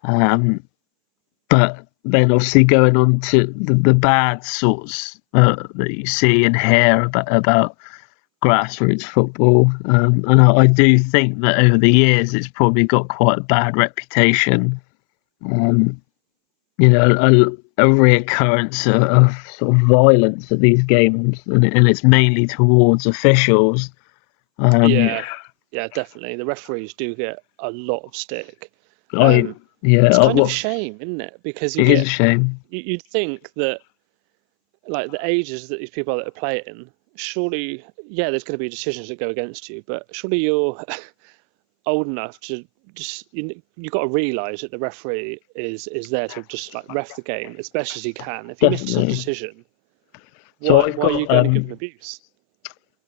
But then obviously going on to the bad sorts that you see and hear about grassroots football, and I do think that over the years it's probably got quite a bad reputation. A reoccurrence of sort of violence at these games, and it's mainly towards officials. Yeah, definitely. The referees do get a lot of stick. It's kind of a shame, isn't it? Because it is a shame. You'd think that, like, the ages that these people that are playing, surely, there's going to be decisions that go against you, but surely you're old enough to just, you've got to realise that the referee is there to just like ref the game as best as he can. If he misses a decision, why are you going to give him abuse?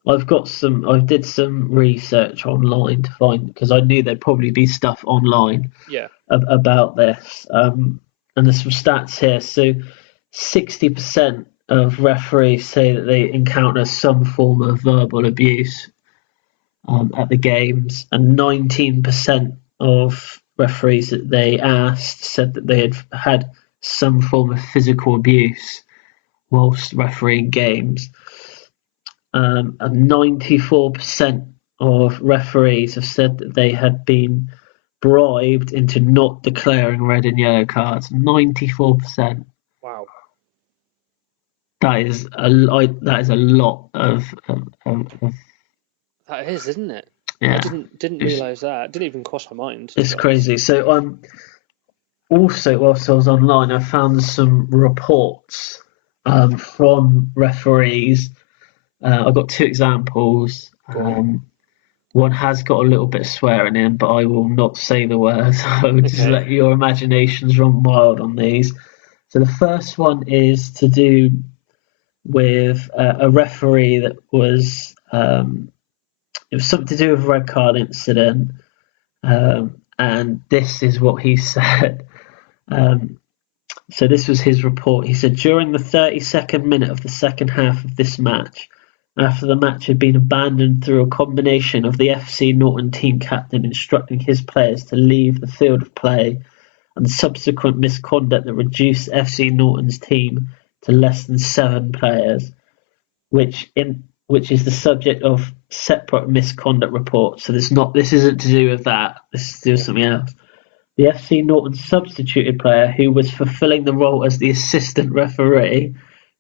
I did some research online to find, because I knew there'd probably be stuff online about this. And there's some stats here. So 60% of referees say that they encounter some form of verbal abuse at the games, and 19% of referees that they asked said that they had some form of physical abuse whilst refereeing games. And 94% of referees have said that they had been bribed into not declaring red and yellow cards. 94%. Wow. That is a lot of. That is, isn't it? Yeah. I didn't realise that. It didn't even cross my mind. It's crazy. So also, whilst I was online, I found some reports from referees. I've got 2 examples. One has got a little bit of swearing in, but I will not say the words. I will just let your imaginations run wild on these. So the first one is to do with a referee that was... it was something to do with a red card incident, and this is what he said. So this was his report. He said, during the 32nd minute of the second half of this match, after the match had been abandoned through a combination of the FC Norton team captain instructing his players to leave the field of play and subsequent misconduct that reduced FC Norton's team to less than 7 players, which is the subject of separate misconduct reports. So this isn't to do with that. This is to do with something else. The FC Norton substituted player, who was fulfilling the role as the assistant referee,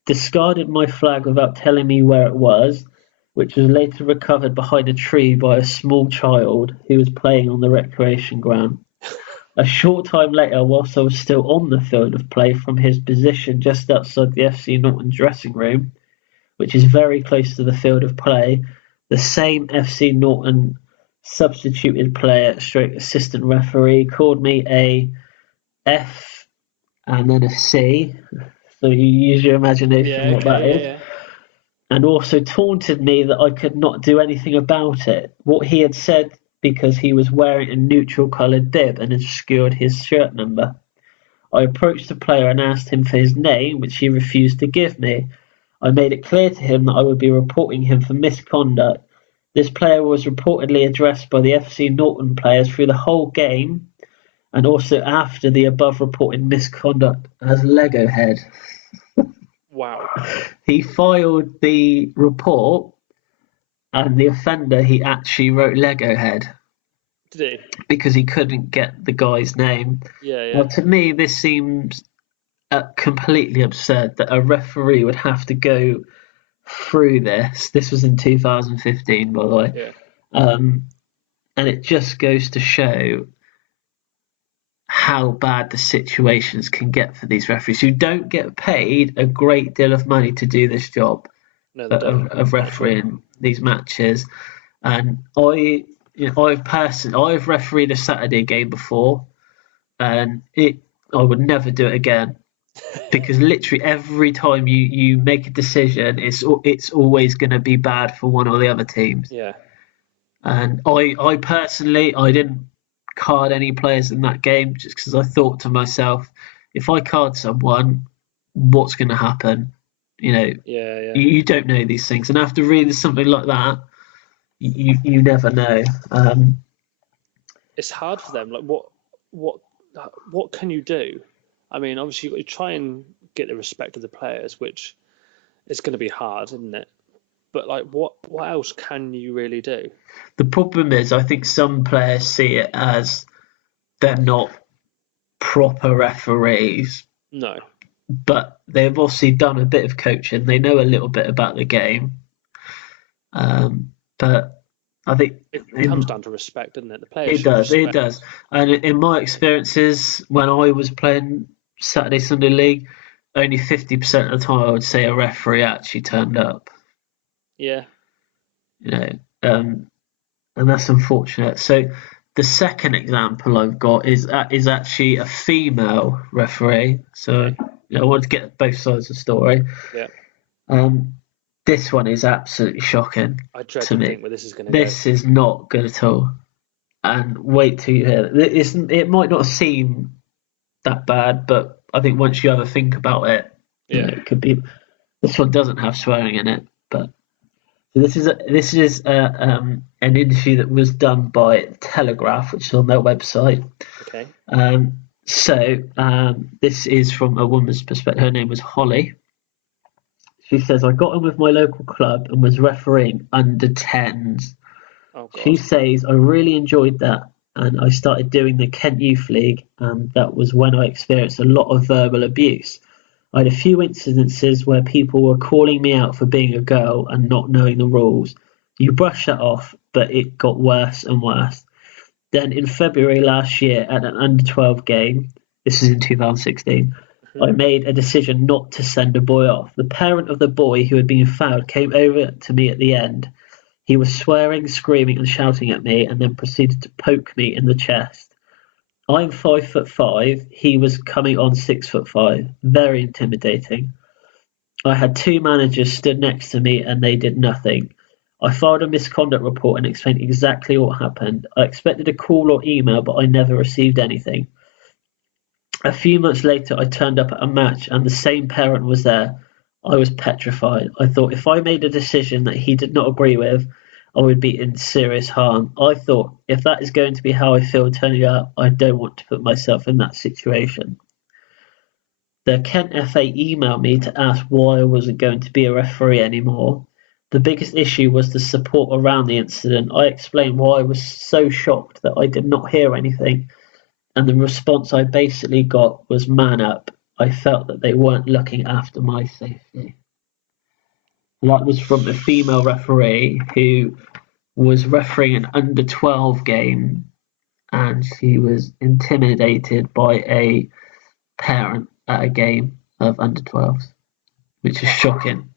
discarded my flag without telling me where it was, which was later recovered behind a tree by a small child who was playing on the recreation ground. A short time later, whilst I was still on the field of play from his position just outside the FC Norton dressing room, which is very close to the field of play, the same FC Norton substituted player / assistant referee called me a F and then a C. So you use your imagination what that is. And also taunted me that I could not do anything about it. What he had said, because he was wearing a neutral coloured bib and obscured his shirt number. I approached the player and asked him for his name, which he refused to give me. I made it clear to him that I would be reporting him for misconduct. This player was reportedly addressed by the FC Norton players through the whole game and also after the above reported misconduct as Lego head. Wow. He filed the report and the offender, he actually wrote Lego head. Did he? Because he couldn't get the guy's name. Yeah. Now, to me, this seems completely absurd that a referee would have to go through this. This was in 2015, by the way. Yeah. And it just goes to show how bad the situations can get for these referees who don't get paid a great deal of money to do this job of refereeing these matches. And I've refereed a Saturday game before, and I would never do it again because literally every time you make a decision, it's always going to be bad for one or the other teams. Yeah. And I personally, I didn't card any players in that game just because I thought to myself, if I card someone, what's going to happen? You don't know these things, and after reading something like that, you never know. It's hard for them. Like what can you do? I mean, obviously you try and get the respect of the players, which is going to be hard, isn't it? But like, what else can you really do? The problem is, I think some players see it as they're not proper referees. No. But they've obviously done a bit of coaching. They know a little bit about the game. But I think it comes down to respect, doesn't it? The players. It does. And in my experiences, when I was playing Saturday Sunday League, only 50% of the time I would say a referee actually turned up. Yeah. And that's unfortunate. So the second example I've got is actually a female referee. So I want to get both sides of the story. Yeah. This one is absolutely shocking. I dread to think where this is going to go. This is not good at all. And wait till you hear it. It might not seem that bad, but I think once you have a think about it, it could be. This one doesn't have swearing in it, but so this is an interview that was done by Telegraph, which is on their website. Okay. This is from a woman's perspective. Her name was Holly. She says, I got in with my local club and was refereeing under 10s. Oh, God. She says, I really enjoyed that, and I started doing the Kent Youth League, and that was when I experienced a lot of verbal abuse. I had a few incidences where people were calling me out for being a girl and not knowing the rules. You brush that off, but it got worse and worse. Then in February last year at an under-12 game, this is in 2016, I made a decision not to send a boy off. The parent of the boy who had been fouled came over to me at the end. He was swearing, screaming and shouting at me and then proceeded to poke me in the chest. I'm 5'5". He was coming on 6'5". Very intimidating. I had 2 managers stood next to me and they did nothing. I filed a misconduct report and explained exactly what happened. I expected a call or email, but I never received anything. A few months later, I turned up at a match and the same parent was there. I was petrified. I thought if I made a decision that he did not agree with, I would be in serious harm. I thought if that is going to be how I feel turning up, I don't want to put myself in that situation. The Kent FA emailed me to ask why I wasn't going to be a referee anymore. The biggest issue was the support around the incident. I explained why I was so shocked that I did not hear anything, and the response I basically got was man up. I felt that they weren't looking after my safety. That was from a female referee who was refereeing an under 12 game, and she was intimidated by a parent at a game of under 12s, which is shocking.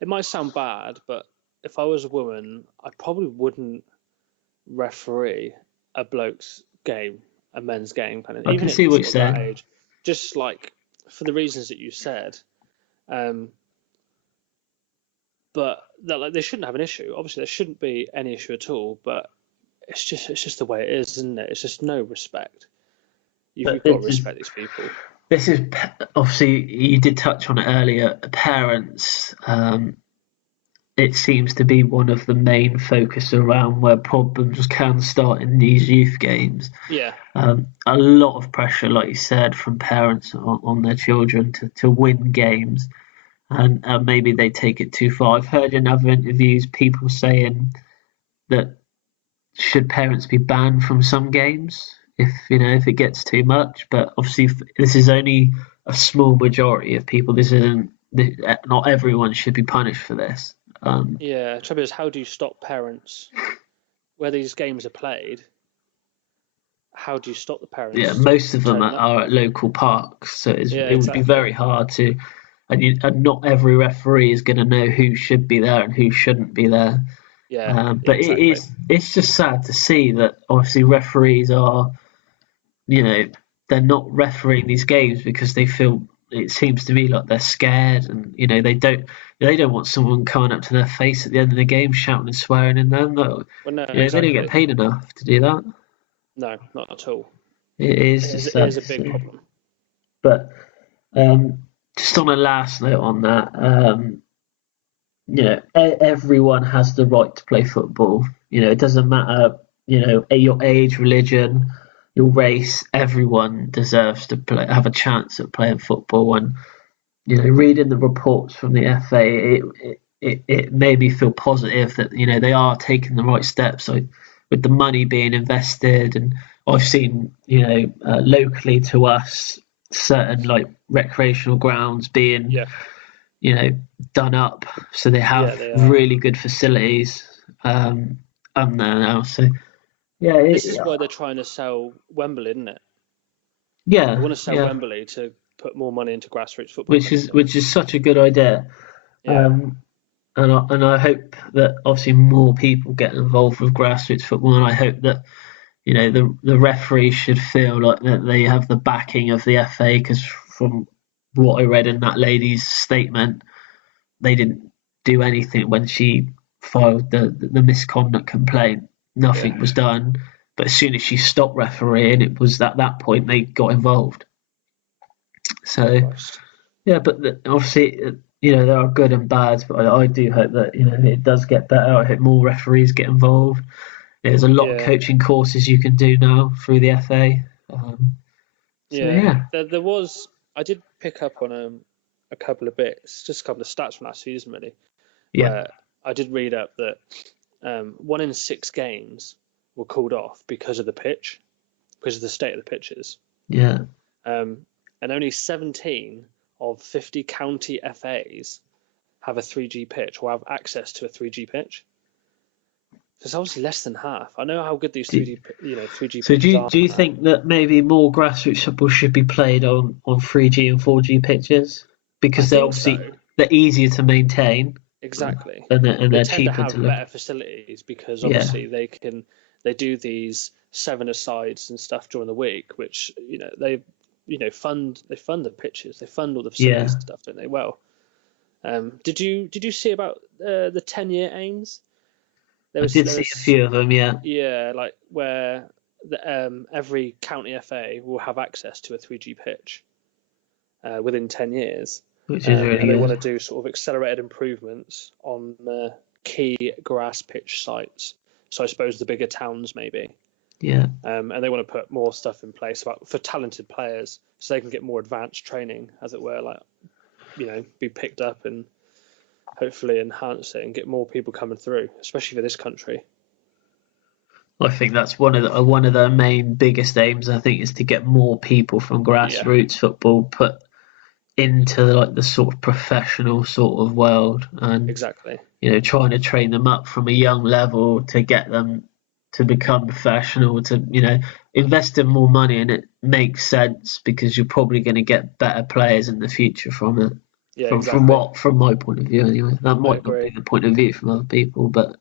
It might sound bad, but if I was a woman, I probably wouldn't referee a bloke's game, a men's game, kind of. I Even can if see it's what you're sort of that saying. age, just like for the reasons that you said. But that, like, they shouldn't have an issue. Obviously, there shouldn't be any issue at all. But it's just the way it is, isn't it? It's just no respect. You've got to respect these people. This is obviously, you did touch on it earlier. Parents, it seems to be one of the main focus around where problems can start in these youth games. Yeah. A lot of pressure, like you said, from parents on their children to win games, and maybe they take it too far. I've heard in other interviews people saying that should parents be banned from some games if it gets too much, but obviously this is only a small majority of people. Not everyone should be punished for this. Yeah, trouble is, how do you stop parents where these games are played? How do you stop the parents? Yeah, most of them are at local parks, so it would be very hard to, and not every referee is going to know who should be there and who shouldn't be there. But exactly. it's just sad to see that obviously referees are, they're not refereeing these games because they feel, it seems to me like they're scared, and they don't want someone coming up to their face at the end of the game shouting and swearing in them. Well, no, exactly. They don't get paid enough to do that. No, not at all. It is a big problem. But just on a last note on that, everyone has the right to play football. It doesn't matter, your age, religion, your race. Everyone deserves to have a chance at playing football. And reading the reports from the FA, it made me feel positive that they are taking the right steps. So with the money being invested, and I've seen locally to us certain like recreational grounds being done up, so they have really good facilities there now. So this is why they're trying to sell Wembley, isn't it? Yeah, they want to sell Wembley to put more money into grassroots football, which is such a good idea. And I hope that obviously more people get involved with grassroots football, and I hope that the referees should feel like that they have the backing of the FA, because from what I read in that lady's statement, they didn't do anything when she filed the misconduct complaint. Nothing was done, but as soon as she stopped refereeing, it was at that point they got involved. So but obviously there are good and bads, but I do hope that it does get better. I hope more referees get involved. There's a lot of coaching courses you can do now through the FA. There was. I did pick up on a couple of bits, just a couple of stats from last season, really. Where I did read up that 1 in 6 games were called off because of the pitch, because of the state of the pitches. Yeah. And only 17 of 50 county FAs have a 3G pitch or have access to a 3G pitch. So it's obviously less than half. I know how good these 3G pitches are. So do you think that maybe more grassroots football should be played on 3G and 4G pitches, because they're easier to maintain? Exactly. And they tend to have better facilities, because obviously they do these 7-a-sides and stuff during the week, which they fund the pitches, they fund all the facilities and stuff, don't they? Well, did you see about the 10-year aims? I did see a few of them, yeah, like where every county FA will have access to a 3G pitch within 10 years. which is really and they good. want to do sort of accelerated improvements on key grass pitch sites. So I suppose the bigger towns maybe. Yeah. And they want to put more stuff in place for talented players, so they can get more advanced training, as it were, like, be picked up and hopefully enhance it and get more people coming through, especially for this country. I think that's one of the main biggest aims. I think, is to get more people from grassroots football put into the sort of professional sort of world, and Exactly. Trying to train them up from a young level to get them to become professional, to invest in more money, and it makes sense because you're probably going to get better players in the future from it. Yeah, exactly. From my point of view anyway. That might not be the point of view from other people, but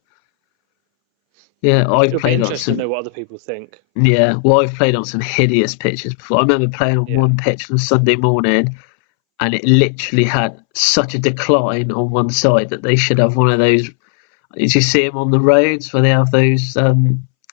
yeah, It'll be interesting to know what other people think. Yeah, well, I've played on some hideous pitches before. I remember playing on one pitch on Sunday morning, and it literally had such a decline on one side that they should have one of those. Did you see them on the roads where they have those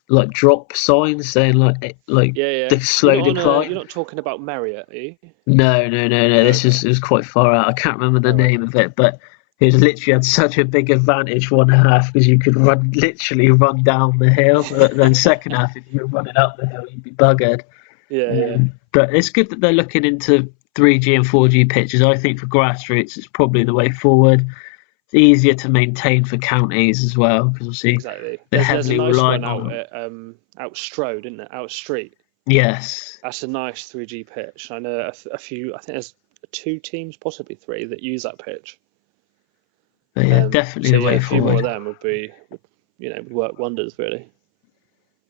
like drop signs saying like the slow decline? You're not talking about Marriott, are you? No. This was quite far out. I can't remember the name of it, but it was literally had such a big advantage one half because you could literally run down the hill. But then second half, if you were running up the hill, you'd be buggered. Yeah. But it's good that they're looking into 3G and 4G pitches. I think for grassroots, it's probably the way forward. It's easier to maintain for counties as well because obviously they're heavily reliant on out Strode, isn't it? Out Street. Yes. That's a nice 3G pitch. I know a few. I think there's 2 teams, possibly 3, that use that pitch. But yeah, definitely the way a few forward. more of them would work wonders, really.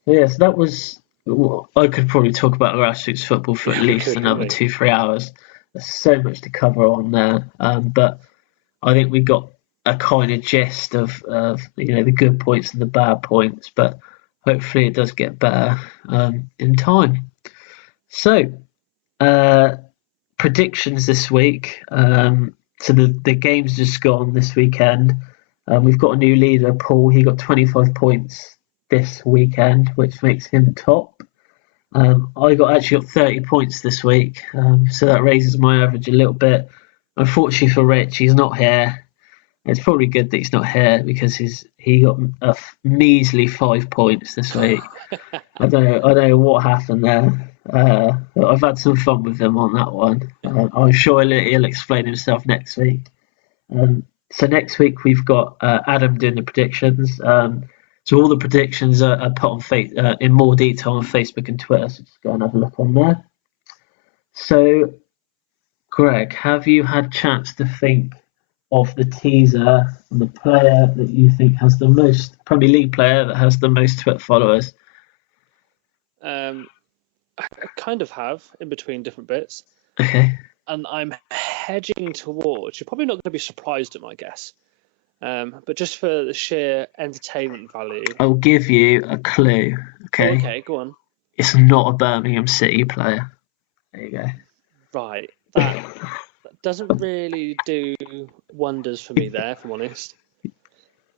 Yes, that was. I could probably talk about grassroots football for at least another 2-3 hours. There's so much to cover on there, but I think we got a kind of gist of the good points and the bad points. But hopefully it does get better in time. So, predictions this week. So the game's just gone this weekend. We've got a new leader, Paul. He got 25 points this weekend, which makes him top. I actually got 30 points this week, so that raises my average a little bit. Unfortunately for Rich, he's not here. It's probably good that he's not here because he got a measly 5 points this week. I don't know what happened there. I've had some fun with him on that one. I'm sure he'll explain himself next week. So next week we've got Adam doing the predictions. So all the predictions are put on in more detail on Facebook and Twitter. So just go and have a look on there. So, Greg, have you had a chance to think of the teaser and the player that you think has the most Premier League player that has the most Twitter followers? I kind of have in between different bits. Okay. And I'm hedging towards. You're probably not going to be surprised at my guess. But just for the sheer entertainment value, I'll give you a clue. Okay. Okay, go on. It's not a Birmingham City player. There you go. Right. That doesn't really do wonders for me there, if I'm honest.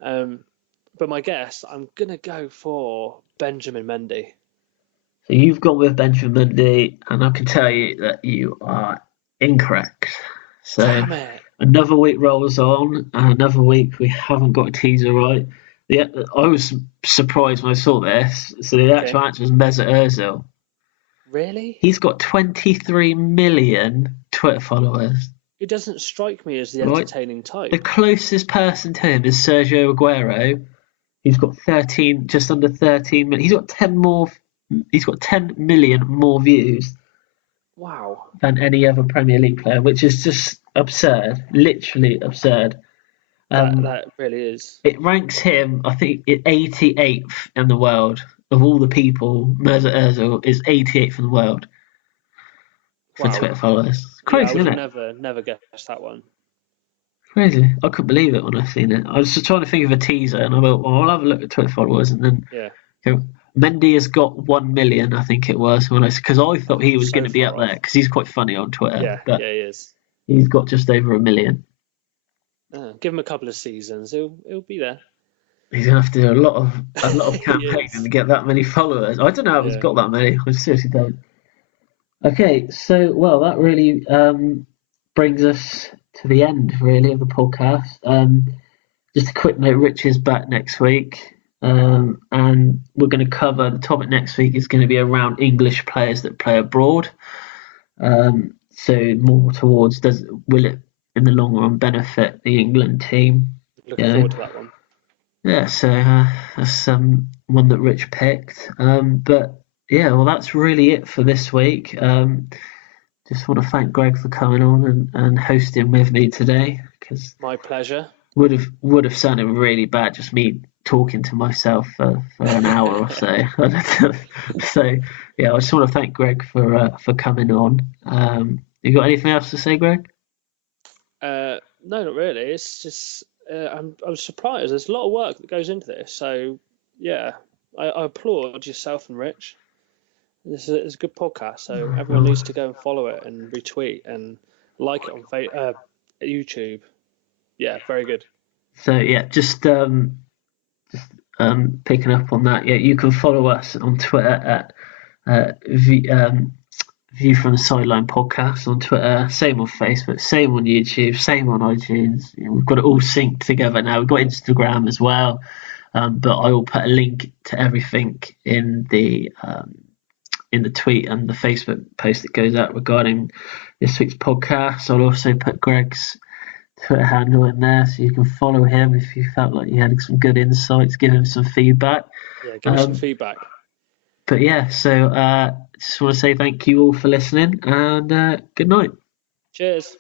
But my guess, I'm gonna go for Benjamin Mendy. So you've gone with Benjamin Mendy, and I can tell you that you are incorrect. So damn it. Another week rolls on, and another week we haven't got a teaser right. I was surprised when I saw this. So the actual answer is Mesut Ozil. Really? He's got 23 million Twitter followers. It doesn't strike me as the entertaining type. The closest person to him is Sergio Aguero. He's got just under 13 million. He's got 10 more. He's got 10 million more views. Wow. Than any other Premier League player, which is just absurd. Literally absurd. That really is. It ranks him, I think, 88th in the world. Of all the people, Mesut Ozil is 88th in the world for Twitter followers. Crazy, isn't it? I would never guessed that one. Crazy. I couldn't believe it when I seen it. I was just trying to think of a teaser, and I thought, well, I'll have a look at Twitter followers, and then Mendy has got 1 million, I think it was, because I thought he was going to be up there because he's quite funny on Twitter. Yeah, he is. He's got just over 1 million. Give him a couple of seasons, he'll be there. He's gonna have to do a lot of campaigning to get that many followers. I don't know how he's got that many. I seriously don't. Okay, so that really brings us to the end really of the podcast. Just a quick note: Rich is back next week, and we're going to cover the topic next week is going to be around English players that play abroad. So more towards will it in the long run benefit the England team? Looking forward to that one. Yeah, so that's one that Rich picked. But yeah, well, that's really it for this week. Just want to thank Gregg for coming on and hosting with me today. Cause my pleasure. Would have sounded really bad just me talking to myself for an hour or so. So yeah, I just want to thank Gregg for coming on. You got anything else to say, Gregg? No, not really. It's just I'm surprised. There's a lot of work that goes into this. So yeah, I applaud yourself and Rich. This is a good podcast. So everyone needs to go and follow it and retweet and like it on YouTube. Yeah, very good. So yeah, just picking up on that. Yeah, you can follow us on Twitter at View from the Sideline podcast on Twitter, same on Facebook, same on YouTube, same on iTunes. We've got it all synced together now. We've got Instagram as well, but I will put a link to everything in the tweet and the Facebook post that goes out regarding this week's podcast. I'll also put Gregg's Twitter handle in there so you can follow him if you felt like you had some good insights, give him some feedback. Yeah, give me some feedback. But yeah, so just want to say thank you all for listening and good night. Cheers.